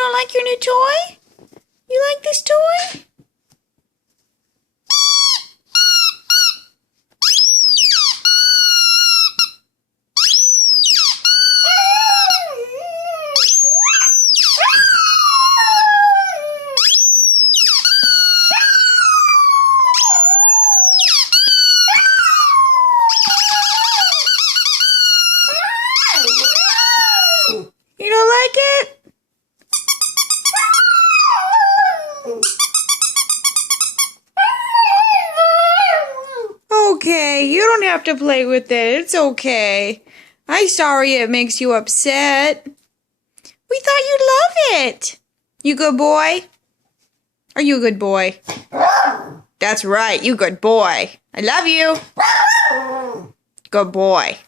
don't like your new toy? You like this toy? You don't like it? Okay, you don't have to play with it. It's okay. I'm sorry it makes you upset. We thought you'd love it. You good boy? Are you a good boy? That's right, you good boy. I love you. Good boy.